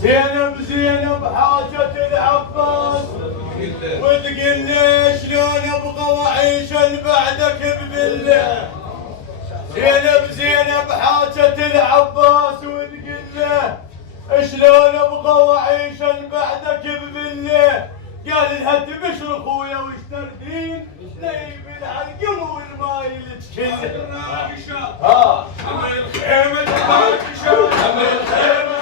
زينب حاجة العباس وتقلي شلون ابغى واعيش بعدك بذله. زينب حاجة العباس وتقلي شلون ابغى واعيش بعدك بذله. قال لها تبشر اخويا وش تردين؟ نيب العلقم والماي اللي تكله. ها حمل الخيمة الراكشة حمل الخيمة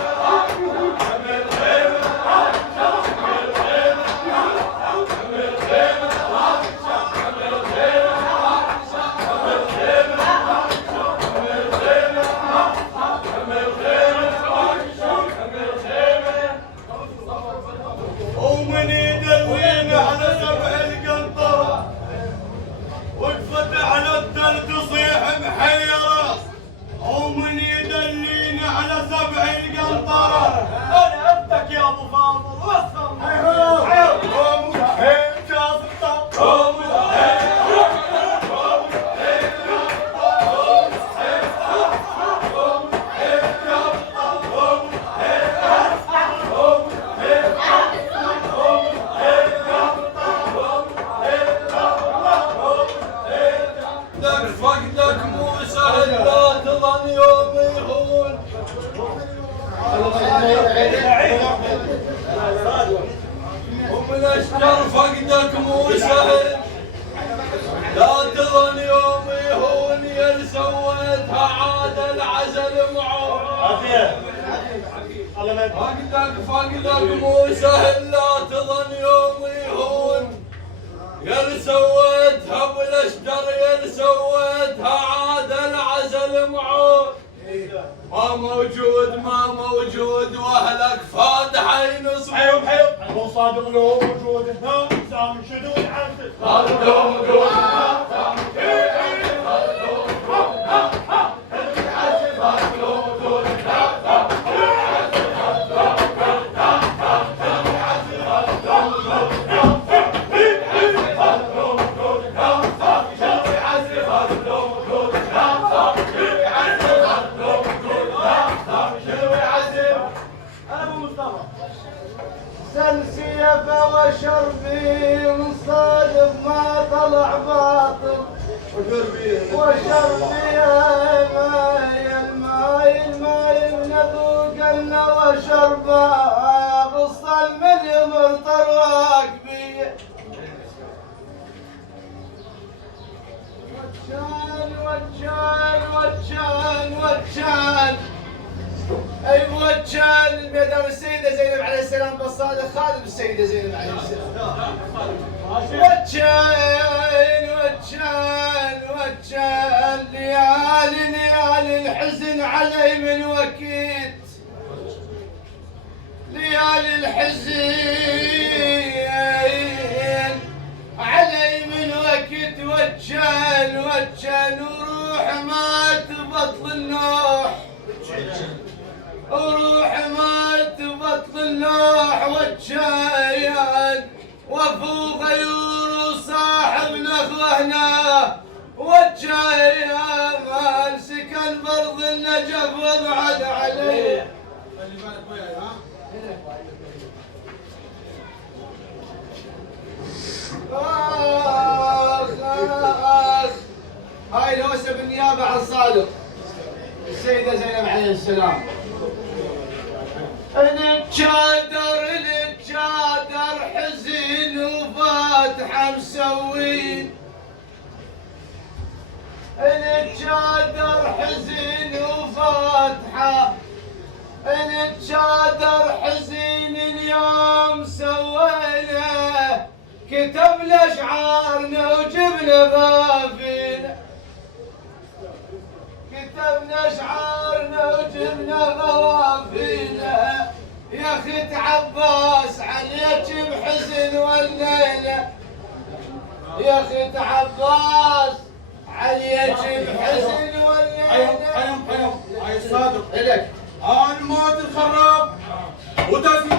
ومن اشجر فقدك مو سهل. لا تظن يوم يهون يا سويتها عاد العزل معون. فقدك مو سهل. لا تظن يوم يهون يا سويتها بالاشجر يا سويتها عاد العزل معون. ما موجود واهلك فاتحين يصبحون. مو صادق لو موجود هنا سامي شدود عنك. صادق لو موجود سلسيفه وشربي من صادق ما طلع باطل. وشربي الماي نذوق لنا وشربه بالصلم اليمر طراق بي. وجان اي وجان الميدان السيده زينب عليه السلام بالصادق خادم السيده زينب عليه السلام. وجان ليالي الحزن علي من وكيت. ليالي الحزن علي من وكيت. وجان وروح ما تبطل النوح. وروح ما تبطل النوح. وجان وفو غيور صاحب نخوه هنا. وجان سكن برض النجف وابعد عليه. هاي الهوسه بالنيابه عن صادق السيده زينب عليه السلام. الجادر حزين وفاتحه مسوين. الجادر حزين وفاتحه. الجادر حزين اليوم سوينا. كتبنا اشعارنا وجبنا غافينا. كتبنا اشعارنا وجبنا غوافينا. يا اخت عباس عليك بحزن والليله. يا اخت عباس عليك بحزن والليله. حيم هاي الصادق الك الموت الخراب وتسمع